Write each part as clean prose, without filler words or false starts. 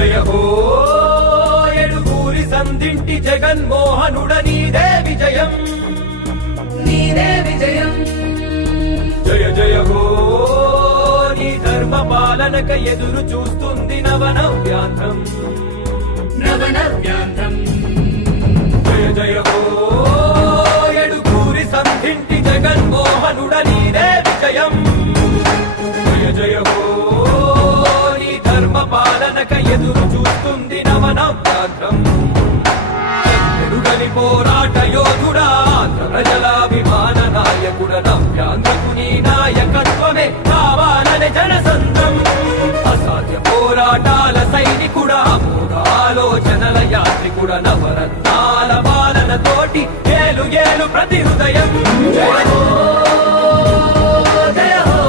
జయ హో ఎడుగూరి సంధింటి జగన్మోహనుడ నీదే విజయం నీదే విజయం జయ జయ హో నీ ధర్మ పాలనక ఎదురు చూస్తుంది నవనవ్యాంధ్రం నవనవ్యాంధ్రం జయ జయ హో ఎడుగూరి సంధింటి జగన్మోహనుడ నీదే విజయం జయ జయ హో నీ ధర్మ పాలనక ఎదురు చూస్తుంది నవనవ్యాంధ్రం ఎదుగని పోరాట యోధుడా ప్రజలాభిమాన నాయకుడ నవ్యాంధ్రకు నీ నాయకత్వమే కావాలనే జనసంద్రం అసాధ్య పోరాటాల సైనికుడ అమోఘ ఆలోచనల యాత్రికుడ నవరత్నాల పాలన తోటి ఏలు ఏలు ప్రతి హృదయం జయ హో జయ హో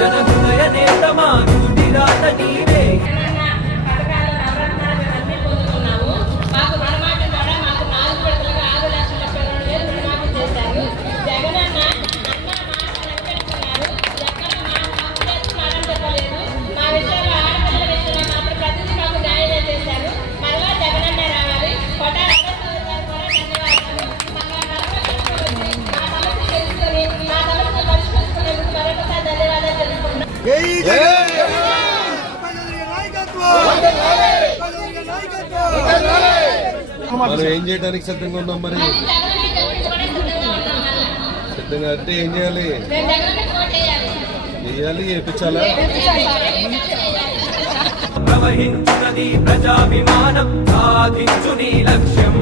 జన హృదయ నేత మా నూటి రాత నీవే మనం ఏం చేయడానికి సిద్ధంగా ఉన్నాం మరి సిద్ధంగా అంటే ఏం చేయాలి చేయాలి చేయించాలా ప్రవహించునది ప్రజాభిమానం సాధించు నీ లక్ష్యం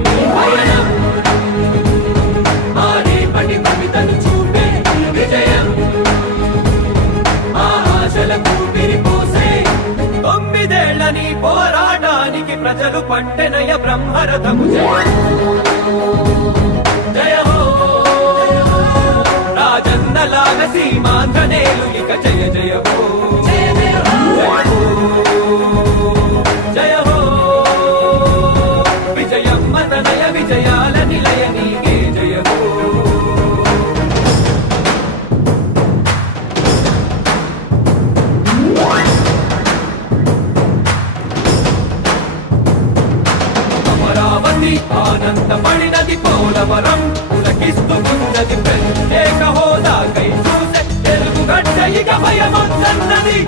ఆరేపటి కవితను చూపే విజయం ఆశలకు విరిపోసే 9 ఏళ్ల నీ పోరాటానికి ప్రజలు పట్టెనయ బ్రహ్మరథము జయ హో రాజన్నలాగ సీమాంధ్రనేలు ఇక జయ జయ హో జయ హో జయ హో విజయమ్మ తనయ విజయాల నిలయ నీకే జయ హో అమరావతి ఆనందపడినది పోలవరం పులకిస్తున్నది ప్రత్యేక హోదాకై చూసే తెలుగుగడ్డ ఇక భయమొద్దన్నది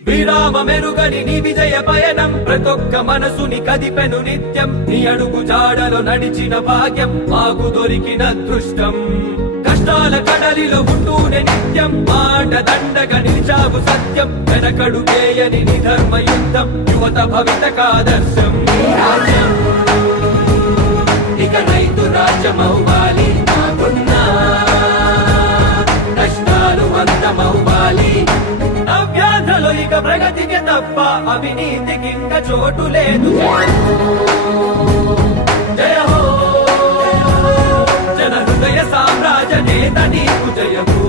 విరామ మెరుగని నీ విజయ పయనం ప్రతొక్క మనసుని కదిపెను నిత్యం నీ అడుగు జాడలో నడిచిన భాగ్యం మాకు దొరికిన అదృష్టం కష్టాల కడలిలో ఉంటూనే నిత్యం మాట దండగా నిలిచావు సత్యం వెనకడు వేయని నీ ధర్మ యుద్ధం యువత భవితకాదర్శం ఇక రైతు రాజ్యమవ్వాలి మాకున్నా కష్టాలు అంతమవ్వాలి నవ్యాంధ్రలో ఇక ప్రగతికి తప్ప అవినీతికి ఇంకా చోటు లేదు జయ హో జన హృదయ సామ్రాజ్య నేత నీకు జయ హో